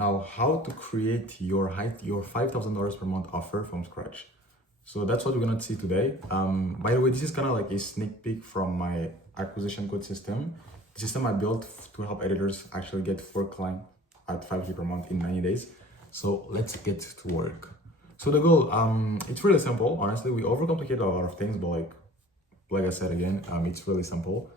Now, how to create your $5,000 per month offer from scratch. So that's what we're gonna see today. By the way, this is kind of like a sneak peek from my acquisition code system. The system I built to help editors actually get 4 clients at 5K per month in 90 days. So let's get to work. So the goal, it's really simple. Honestly, we overcomplicate a lot of things, but like I said again, it's really simple.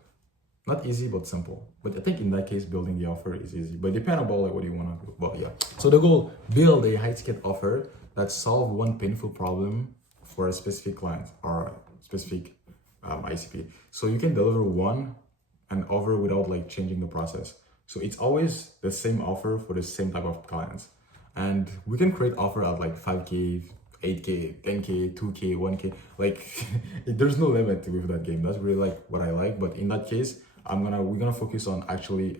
Not easy, but simple. But I think in that case, building the offer is easy. But depend on like what you want to do. But yeah. So the goal, build a high-ticket offer that solve one painful problem for a specific client or specific ICP. So you can deliver one and offer without like changing the process. So it's always the same offer for the same type of clients. And we can create offer at like 5K, 8K, 10K, 2K, 1K. Like there's no limit with that game. That's really like what I like. But in that case, we're gonna focus on actually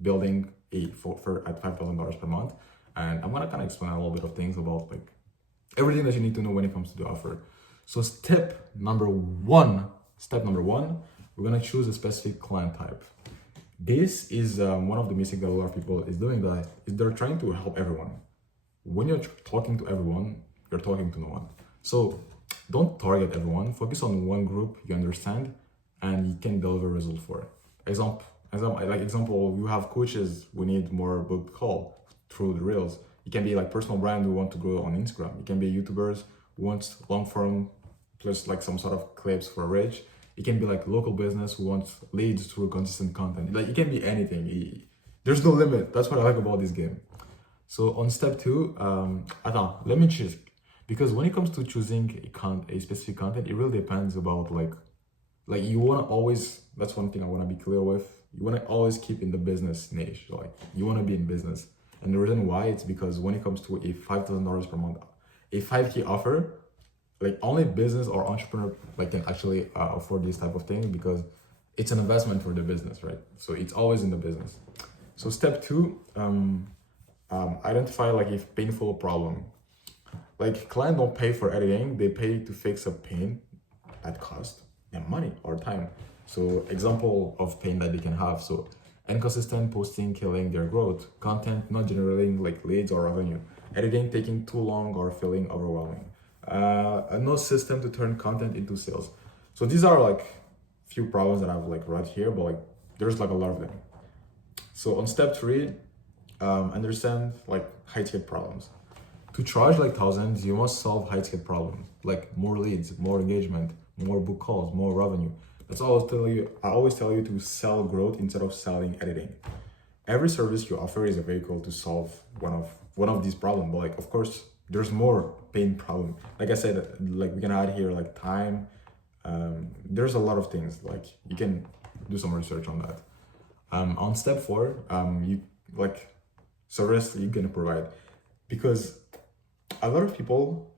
building a for at $5,000 per month. And I'm gonna kind of explain a little bit of things about like everything that you need to know when it comes to the offer. So step number one, we're gonna choose a specific client type. This is one of the mistakes that a lot of people is doing, that is they're trying to help everyone. When you're talking to everyone, you're talking to no one. So don't target everyone, focus on one group you understand and you can deliver results for. Example, you have coaches who need more booked call through the reels. It can be like personal brand who want to grow on Instagram. It can be YouTubers who want long form plus like some sort of clips for reach. It can be like local business who wants leads through consistent content. Like it can be anything. There's no limit. That's what I like about this game. So on step 2, let me choose, because when it comes to choosing a specific content, it really depends about like you want to always, that's one thing I want to be clear with. You want to always keep in the business niche. Like you want to be in business. And the reason why, it's because when it comes to a $5,000 per month, a 5K offer, like only business or entrepreneur like can actually afford this type of thing, because it's an investment for the business, right? So it's always in the business. So step 2, identify like a painful problem. Like clients don't pay for editing, they pay to fix a pain that cost them money or time. So example of pain that they can have. So inconsistent posting killing their growth, content not generating like leads or revenue, editing taking too long or feeling overwhelming, no system to turn content into sales. So these are like few problems that I've like read here, but like there's like a lot of them. So on step 3, understand like high ticket problems. To charge like thousands, you must solve high ticket problems, like more leads, more engagement, more book calls, more revenue. That's all I always tell you to sell growth instead of selling editing. Every service you offer is a vehicle to solve one of these problems. But like, of course, there's more pain problem. Like I said, like we can add here like time. There's a lot of things, like you can do some research on that. On step 4, you like service you can provide, because a lot of people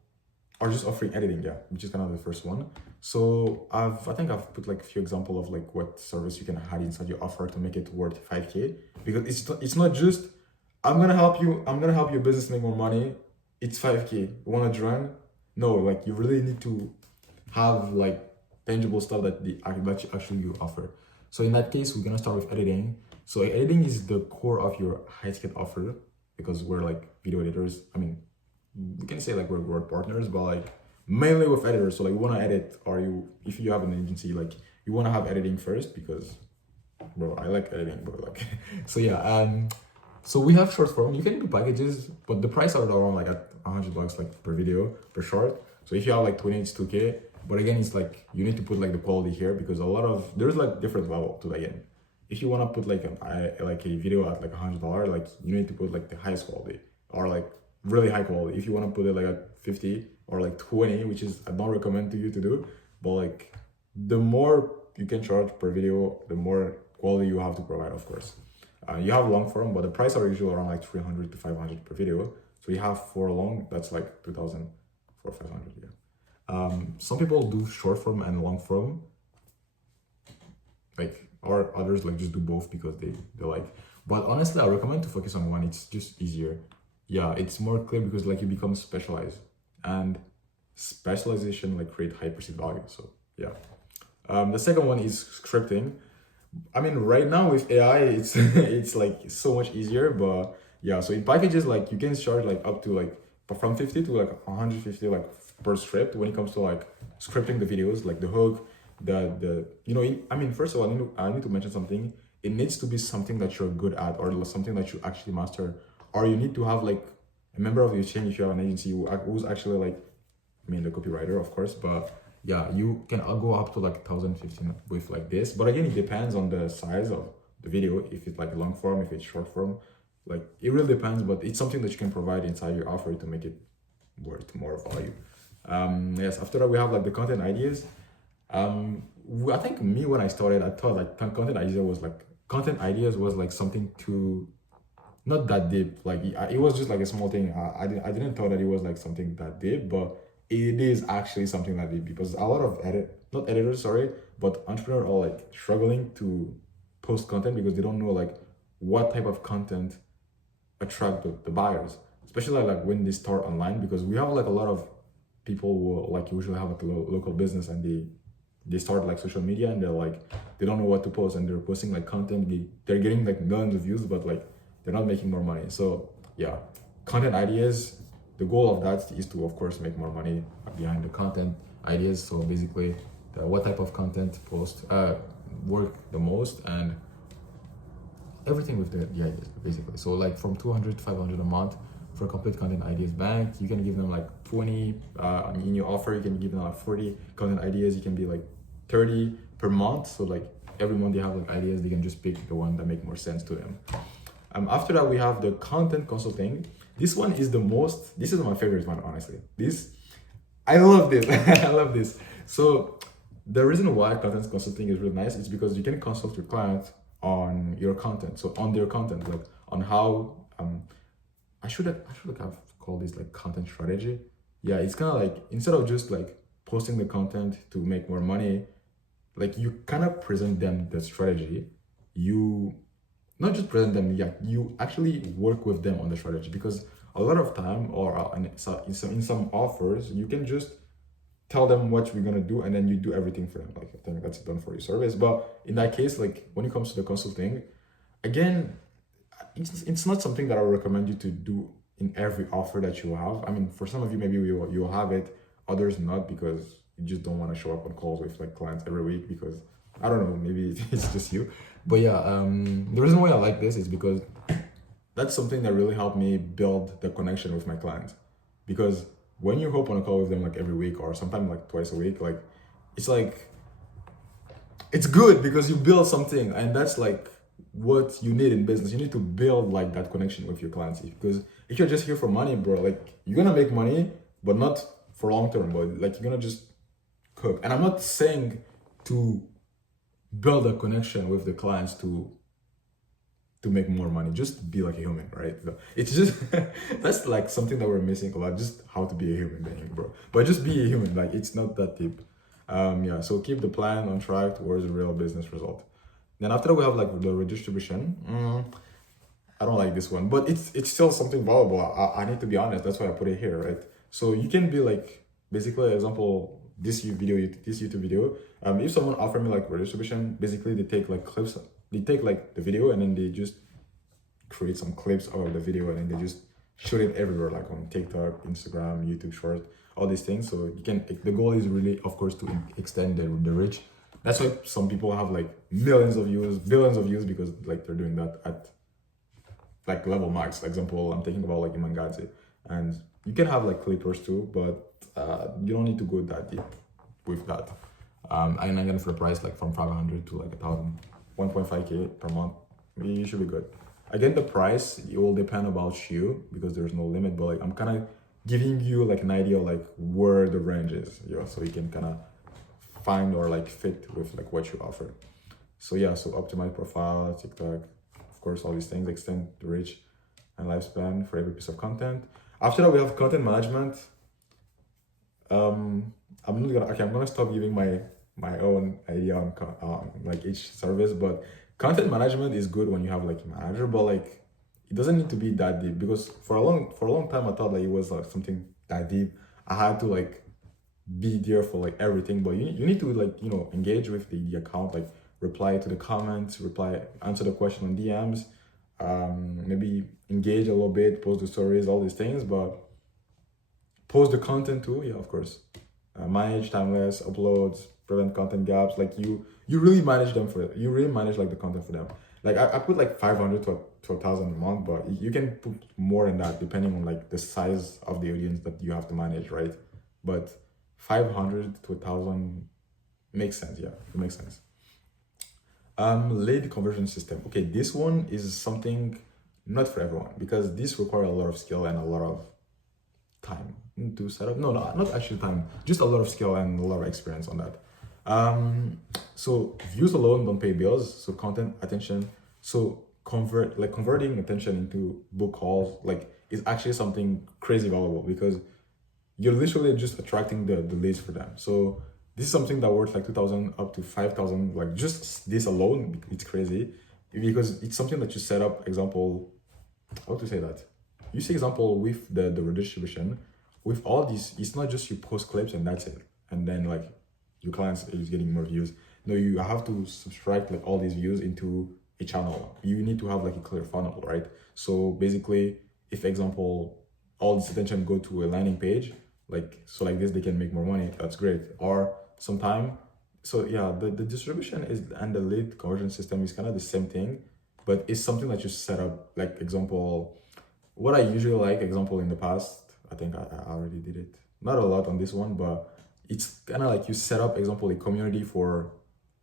are just offering editing, which is kind of the first one. So I think I've put like a few examples of like what service you can add inside your offer to make it worth 5K, because it's not just I'm gonna help your business make more money. It's 5K. You wanna join? No, like you really need to have like tangible stuff that you offer. So in that case, we're gonna start with editing. So editing is the core of your high ticket offer, because we're like video editors. I mean, we can say like we're partners, but like mainly with editors. So like you want to edit, or if you have an agency, like you want to have editing first, because bro, I like editing, bro. Like so yeah. So we have short form. You can do packages, but the price are around like at $100 like per video per short. So if you have like 20, it's 2K. But again, it's like you need to put like the quality here, because there's like different level to the end. If you want to put like a video at like $100, like you need to put like the highest quality, or like really high quality. If you want to put it like at 50 or like 20, which is I don't recommend to you to do, but like the more you can charge per video, the more quality you have to provide, of course. You have long form, but the price are usually around like 300 to 500 per video. So you have 4 long, that's like 2,000 for 500. Some people do short form and long form, like, or others like just do both because they like. But honestly, I recommend to focus on one. It's just easier. Yeah, it's more clear, because like you become specialized, and specialization like create high perceived value. So yeah. The second one is scripting. I mean, right now with AI, it's it's like so much easier, but yeah, so in packages, like you can charge like up to like from 50 to like 150 like per script when it comes to like scripting the videos, like the hook, the I mean, first of all, I need to mention something. It needs to be something that you're good at, or something that you actually master, or you need to have like a member of your team if you have an agency who's actually like, I mean, the copywriter, of course, but yeah, you can go up to like 1015 with like this. But again, it depends on the size of the video, if it's like long form, if it's short form, like it really depends, but it's something that you can provide inside your offer to make it worth more value. Yes, after that we have like the content ideas. I think me, when I started, I thought like content ideas was like something too, not that deep. Like it was just like a small thing. I didn't thought that it was like something that deep, but it is actually something that deep, because a lot of not editors, sorry, but entrepreneurs are like struggling to post content because they don't know like what type of content attract the buyers, especially like when they start online, because we have like a lot of people who like usually have like a local business, and they start like social media, and they're like, they don't know what to post, and they're posting like content, they're getting like millions of views, but like they're not making more money. So yeah, content ideas, the goal of that is to of course make more money behind the content ideas. So basically what type of content post work the most, and everything with the ideas basically. So like from 200 to 500 a month for complete content ideas bank. You can give them like 20 in your offer. You can give them like 40 content ideas. You can be like 30 per month. So like every month they have like ideas, they can just pick the one that make more sense to them. After that, we have the content consulting. This one is this is my favorite one, honestly. I love this. I love this. So the reason why content consulting is really nice is because you can consult your client on your content. So on their content, like on how, I should have called this like content strategy. Yeah, it's kind of like, instead of just like posting the content to make more money, like you kind of present them the strategy. You not just present them, yeah, you actually work with them on the strategy, because a lot of time, or in some offers, you can just tell them what we're gonna do, and then you do everything for them. Like I think that's done for your service. But in that case, like when it comes to the consulting, again, it's not something that I would recommend you to do in every offer that you have. I mean, for some of you, maybe you'll have it, others not, because you just don't want to show up on calls with like clients every week, because I don't know, maybe it's just you. But yeah, the reason why I like this is because that's something that really helped me build the connection with my clients. Because when you hop on a call with them like every week, or sometimes like twice a week, like it's good because you build something, and that's like what you need in business. You need to build like that connection with your clients, because if you're just here for money, bro, like you're gonna make money, but not for long term, but like you're gonna just cook. And I'm not saying to build a connection with the clients to make more money. Just be like a human, right? It's just that's like something that we're missing a lot, just how to be a human being, bro. But just be a human, like it's not that deep. Yeah, so keep the plan on track towards a real business result. Then after that, we have like the redistribution. I don't like this one, but it's still something valuable. I need to be honest, that's why I put it here, right? So you can be like, basically, example, this YouTube video, if someone offer me like redistribution, basically they take like clips, they take like the video, and then they just create some clips out of the video, and then they just shoot it everywhere, like on TikTok, Instagram, YouTube Short, all these things. So you can, the goal is really, of course, to extend the reach. That's why some people have like millions of views, billions of views, because like they're doing that at like level max. For example, I'm thinking about like Iman Gadzhi, and you can have like clippers too, but you don't need to go that deep with that. And again, for the price, like from 500 to like 1,000, 1.5K per month, you should be good. Again, the price, it will depend about you, because there's no limit, but like I'm kind of giving you like an idea like where the range is, yeah, so you can kind of find or like fit with like what you offer. So yeah, so optimize profile, TikTok, of course, all these things, extend the reach and lifespan for every piece of content. After that, we have content management. I'm gonna stop giving my own idea on like each service, but content management is good when you have like a manager, but like it doesn't need to be that deep, because for a long time I thought like it was like something that deep. I had to like be there for like everything, but you need to like, you know, engage with the account, like reply to the comments, answer the question on DMs, maybe engage a little bit, post the stories, all these things, but post the content too. Yeah, of course. Manage timeless uploads, prevent content gaps. Like you really manage them for you really manage like the content for them. Like I put like 500 to 1,000 a month, but you can put more than that depending on like the size of the audience that you have to manage, right? But 500 to 1,000 makes sense. Yeah, it makes sense. Lead conversion system. Okay, this one is something not for everyone because this requires a lot of skill and a lot of time to set up. No, not actually time, just a lot of skill and a lot of experience on that. So views alone don't pay bills. So content, attention. So converting attention into book calls like is actually something crazy valuable because you're literally just attracting the leads for them. So this is something that worth like 2,000 up to 5,000. Like just this alone, it's crazy because it's something that you set up. Example, how to say that? You see example with the redistribution. With all these, it's not just you post clips and that's it. And then like your clients is getting more views. No, you have to subtract like all these views into a channel. You need to have like a clear funnel, right? So basically, if example, all this attention go to a landing page, like so like this, they can make more money. That's great. Or sometime, so yeah, the distribution is and the lead conversion system is kind of the same thing, but it's something that you set up. Like example, what I usually like, example in the past, I think I already did it. Not a lot on this one, but it's kind of like you set up, example, a community for,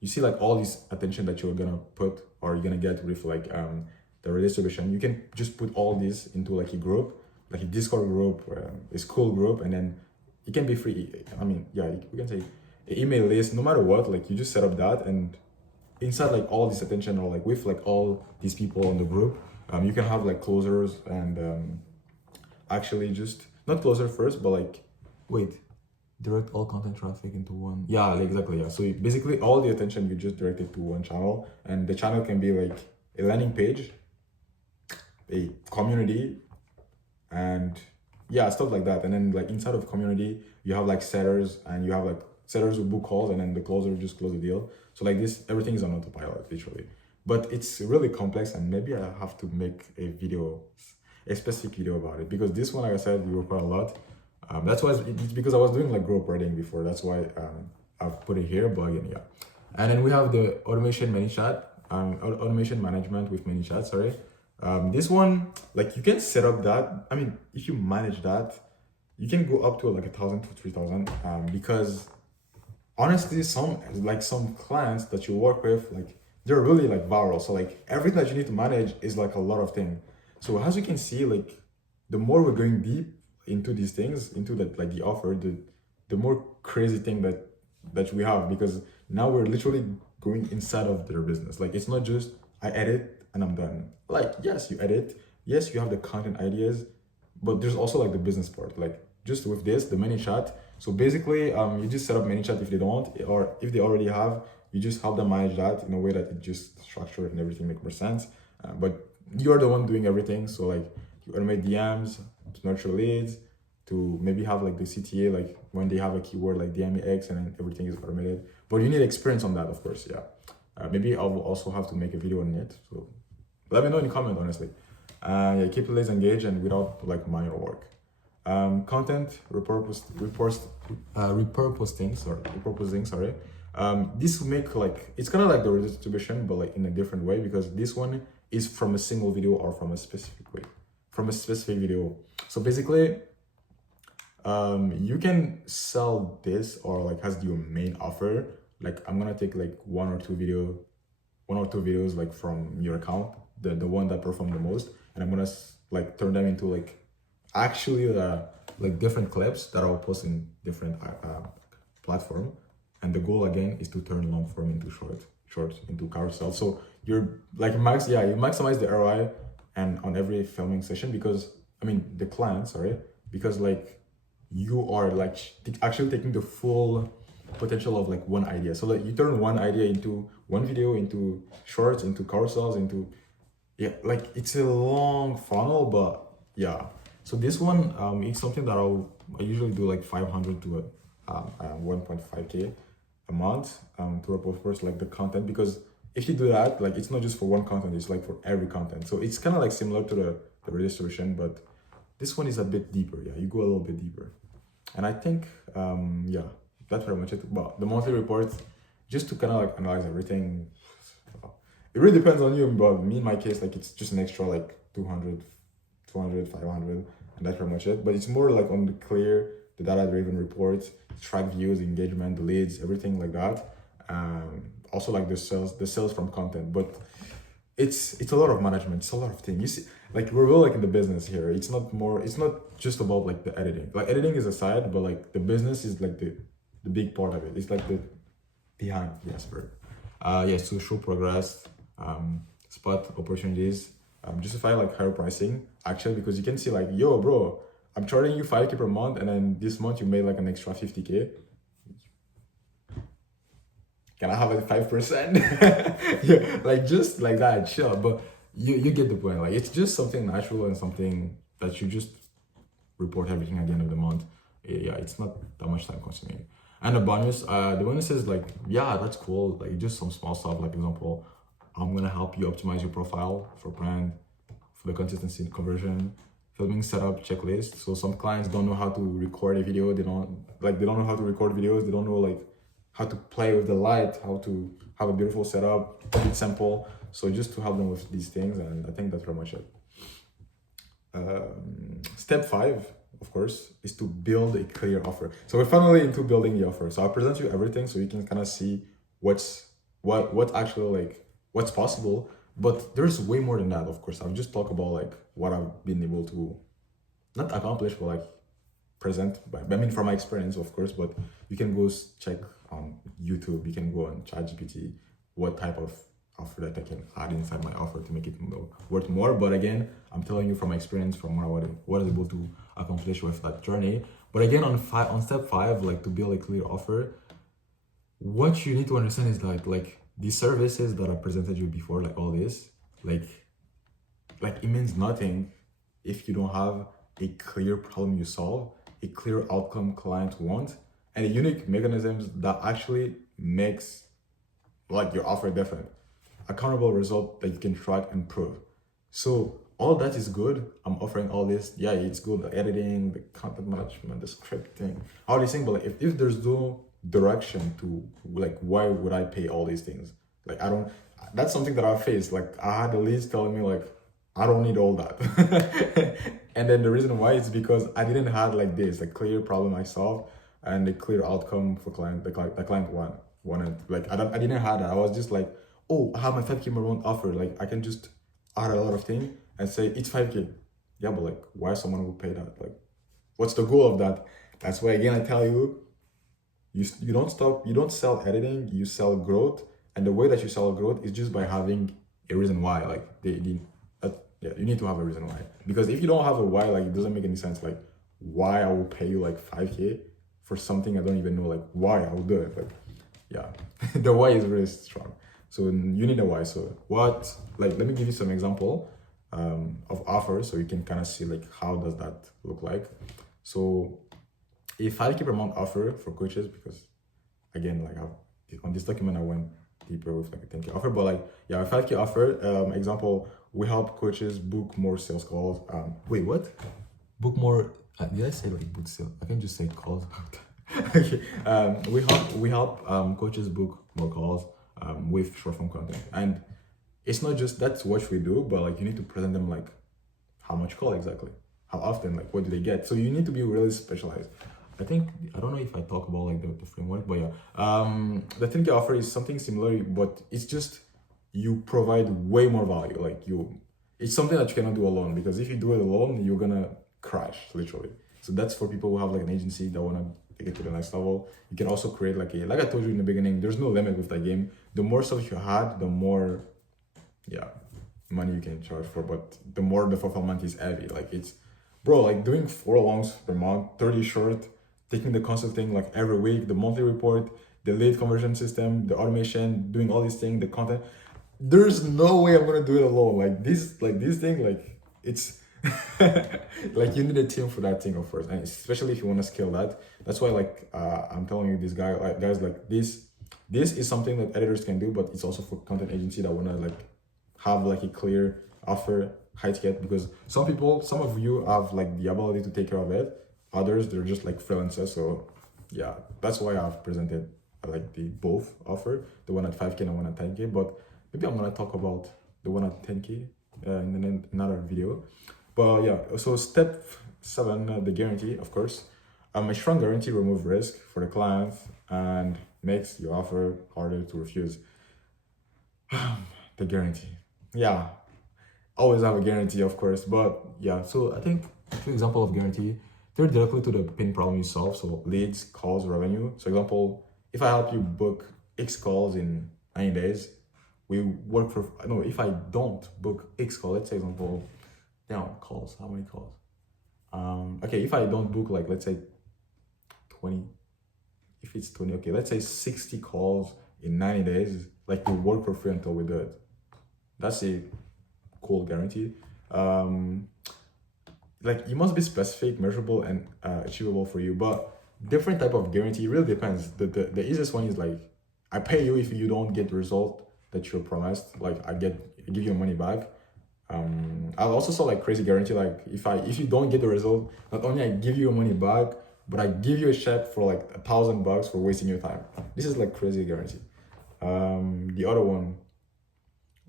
you see like all this attention that you're gonna put or you're gonna get with like the redistribution. You can just put all this into like a group, like a Discord group, a school group, and then it can be free. I mean, yeah, we can say an email list, no matter what, like you just set up that and inside like all this attention or like with like all these people in the group, you can have like closers and actually just not closer first, but like wait, direct all content traffic into one. Yeah, like, exactly. Yeah. So basically, all the attention you just directed to one channel, and the channel can be like a landing page, a community, and yeah, stuff like that. And then like inside of community, you have like setters, and you have like setters who book calls, and then the closer just close the deal. So like this, everything is on autopilot, literally. But it's really complex, and maybe I have to make a video, a specific video about it because this one, like I said, we require a lot. That's why it's because I was doing like group writing before. That's why I've put it here. But again, yeah. And then we have the automation ManyChat, automation management with ManyChat. Sorry. This one, like you can set up that. I mean, if you manage that, you can go up to like 1,000 to 3,000. Because honestly, some clients that you work with, like they're really like viral. So like everything that you need to manage is like a lot of things. So as you can see, like the more we're going deep into these things, into that like the offer, the more crazy thing that we have because now we're literally going inside of their business. Like it's not just I edit and I'm done. Like yes, you edit, yes, you have the content ideas, but there's also like the business part. Like just with this, the ManyChat. So basically, you just set up ManyChat if they don't, or if they already have, you just help them manage that in a way that it just structured and everything make more sense. But you're the one doing everything. So like you automate DMs to nurture leads, to maybe have like the CTA, like when they have a keyword like DMX and then everything is automated. But you need experience on that, of course. Yeah. Maybe I will also have to make a video on it. So let me know in the comment, honestly. Yeah, keep leads engaged and without like minor work. Content repurposing. Sorry. This will make like it's kind of like the redistribution, but like in a different way because this one is from a single video or from a specific video. So basically, you can sell this or like as your main offer. Like I'm gonna take like one or two videos like from your account, the one that performed the most, and I'm gonna like turn them into like actually like different clips that I'll post in different platform. And the goal again is to turn long form into short into carousel. So you're like you maximize the ROI and on every filming session because the client, sorry, because like you are like actually taking the full potential of like one idea. So like you turn one idea into one video, into shorts, into carousels, into like it's a long funnel, but yeah. So this one, it's something that I usually do like 500 to 1.5K a month to report first like the content because if you do that, like it's not just for one content, it's like for every content. So it's kind of like similar to the redistribution, but this one is a bit deeper. Yeah, you go a little bit deeper. And I think, yeah, that's pretty much it. Well, the monthly report, just to kind of like analyze everything, it really depends on you. But me, in my case, like it's just an extra like 200, 500, and that's pretty much it. But it's more like on the clear, the data-driven reports, track views, engagement, the leads, everything like that. Also like the sales from content. But it's a lot of management, it's a lot of things. You see, like we're all like in the business here. It's not just about like the editing. Like editing is a side, but like the business is like the big part of it. It's like the behind, yes, for yes, to show progress, spot opportunities, justify like higher pricing actually, because you can see like, yo bro, I'm charging you 5K per month, and then this month you made like an extra 50K. Can I have like 5%? Yeah, like just like that, chill. But you get the point. Like it's just something natural and something that you just report everything at the end of the month. Yeah, it's not that much time consuming. And the bonus is like, yeah, that's cool. Like just some small stuff. Like example, I'm gonna help you optimize your profile for brand, for the consistency and conversion, filming setup checklist. So some clients don't know how to record a video. They don't know how to record videos. They don't know like how to play with the light, how to have a beautiful setup, it's simple. So just to help them with these things, and I think that's pretty much it. Step 5, of course, is to build a clear offer. So we're finally into building the offer. So I'll present you everything so you can kind of see what's actually like what's possible. But there's way more than that, of course. I'll just talk about like what I've been able to not accomplish, but like present I mean from my experience, of course. But you can go check on YouTube, you can go on ChatGPT what type of offer that I can add inside my offer to make it worth more. But again, I'm telling you from my experience, from what I was able to accomplish with that journey. But again, on step 5, like to build a clear offer, what you need to understand is like these services that I presented you before, like all this, like it means nothing if you don't have a clear problem you solve, a clear outcome client wants, and a unique mechanisms that actually makes like your offer different. Accountable result that you can track and prove. So all that is good. I'm offering all this. Yeah, it's good. The editing, the content management, the scripting, all these things. But like if there's no direction to like, why would I pay all these things? Like I don't. That's something that I faced. Like I had the leads telling me like, I don't need all that. And then the reason why is because I didn't have like this, a clear problem I solved and a clear outcome for client. The client wanted. Like I didn't have that. I was just like, oh, I have my 5K per month offer. Like I can just add a lot of things and say it's 5K. Yeah, but like why someone would pay that? Like what's the goal of that? That's why again I tell you, you don't stop, you don't sell editing, you sell growth. And the way that you sell growth is just by having a reason why. Like yeah, you need to have a reason why. Because if you don't have a why, like it doesn't make any sense. Like why I will pay you like 5K for something I don't even know like why I will do it. Like yeah, the why is really strong. So you need a why. So let me give you some example of offers so you can kind of see like how does that look like. So a 5K per month offer for coaches, because again, like on this document I went deeper with like a 10K offer, but like yeah, a 5K offer, example, we help coaches book more sales calls. Wait, what? Book more, did I say like book sales? I can just say calls. Okay. We help coaches book more calls with short form content, and it's not just that's what we do, but like you need to present them like how much call exactly, how often, like what do they get. So you need to be really specialized. I don't know if I talk about like the framework, but yeah, the 10K offer is something similar, but it's just you provide way more value. Like it's something that you cannot do alone, because if you do it alone, you're gonna crash literally. So that's for people who have like an agency that wanna take it to the next level. You can also create like I told you in the beginning, there's no limit with that game. The more stuff you had, the more money you can charge for, but the more the fulfillment is heavy. Like it's bro, like doing 4 longs per month, 30 short, taking the consulting like every week, the monthly report, the lead conversion system, the automation, doing all these things, the content. There's no way I'm gonna do it alone. Like this thing, like it's like you need a team for that thing of course, and especially if you want to scale that. That's why like I'm telling you, this guys like this. This is something that editors can do, but it's also for content agency that wanna like have like a clear offer, high ticket, because some of you have like the ability to take care of it. Others, they're just like freelancers. So yeah, that's why I've presented like the both offer, the one at 5K and the one at 10K. But maybe I'm gonna talk about the one at 10K in another video. But yeah, so step 7, the guarantee, of course. A strong guarantee removes risk for the client and makes your offer harder to refuse. The guarantee, yeah, always have a guarantee, of course. But yeah, so I think two example of guarantee, they're directly to the pain problem you solve. So leads, calls, revenue. So example, if I help you book X calls in 90 days, we work for, no, if I don't book X call, let's say example, calls, how many calls? Okay, if I don't book like, let's say 20, if it's 20, okay, let's say 60 calls in 90 days, like we work for free until we do it. That's a cool guarantee. Like it must be specific, measurable, and achievable for you. But different type of guarantee really depends. The easiest one is like, I pay you if you don't get the result that you're promised. Like I give you your money back. I also saw like crazy guarantee, like if you don't get the result, not only I give you your money back, but I give you a check for like $1,000 for wasting your time. This is like crazy guarantee. The other one,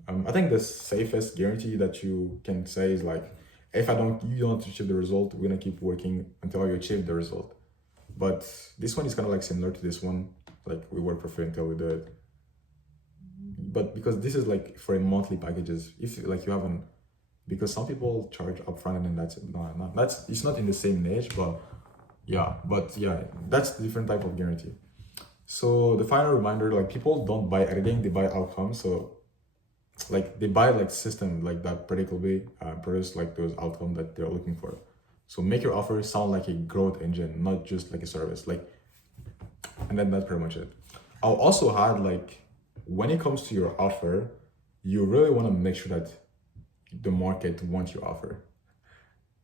I think the safest guarantee that you can say is like, if you don't achieve the result, we're gonna keep working until you achieve the result. But this one is kind of like similar to this one, like we work for free until we do it. But because this is like for a monthly packages, if like you haven't, because some people charge upfront and then that's it. No, it's not in the same niche, but yeah, that's the different type of guarantee. So the final reminder, like people don't buy editing, they buy outcomes. So like they buy like system like that predictably produce like those outcomes that they're looking for. So make your offer sound like a growth engine, not just like a service. Like, and then that's pretty much it. I'll also add like, when it comes to your offer, you really want to make sure that the market wants your offer.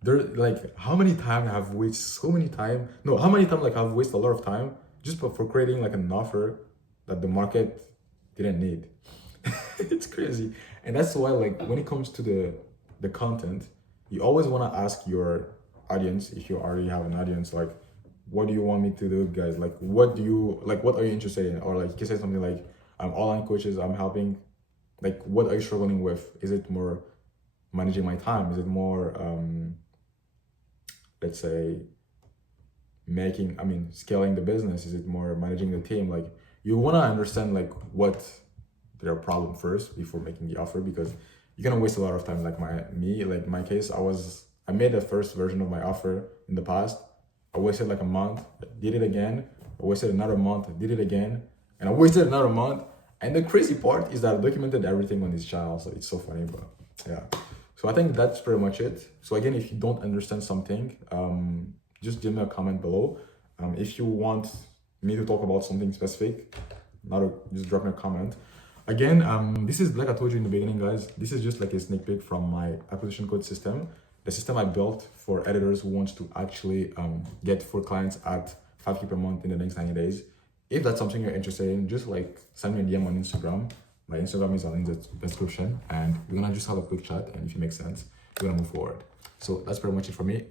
There, like, how many times I've wasted like I've wasted a lot of time just for creating like an offer that the market didn't need. It's crazy. And that's why like when it comes to the content, you always want to ask your audience, if you already have an audience, like, what do you want me to do, guys? Like, what are you interested in? Or like you can say something like, I'm online coaches, I'm helping. Like, what are you struggling with? Is it more managing my time? Is it more let's say scaling the business? Is it more managing the team? Like, you want to understand like what their problem first before making the offer, because you're gonna waste a lot of time. Like my case, I made the first version of my offer in the past. I wasted like a month, did it again. I wasted another month, did it again, and I wasted another month. And the crazy part is that I documented everything on this channel, so it's so funny. But yeah, so I think that's pretty much it. So again, if you don't understand something, just give me a comment below. If you want me to talk about something specific, just drop me a comment. Again, this is, like I told you in the beginning, guys, this is just like a sneak peek from my acquisition code system, the system I built for editors who wants to actually get 4 clients at 5K per month in the next 90 days. If that's something you're interested in, just like send me a DM on Instagram. My Instagram is in the description, and we're gonna just have a quick chat, and if it makes sense, we're gonna move forward. So that's pretty much it for me.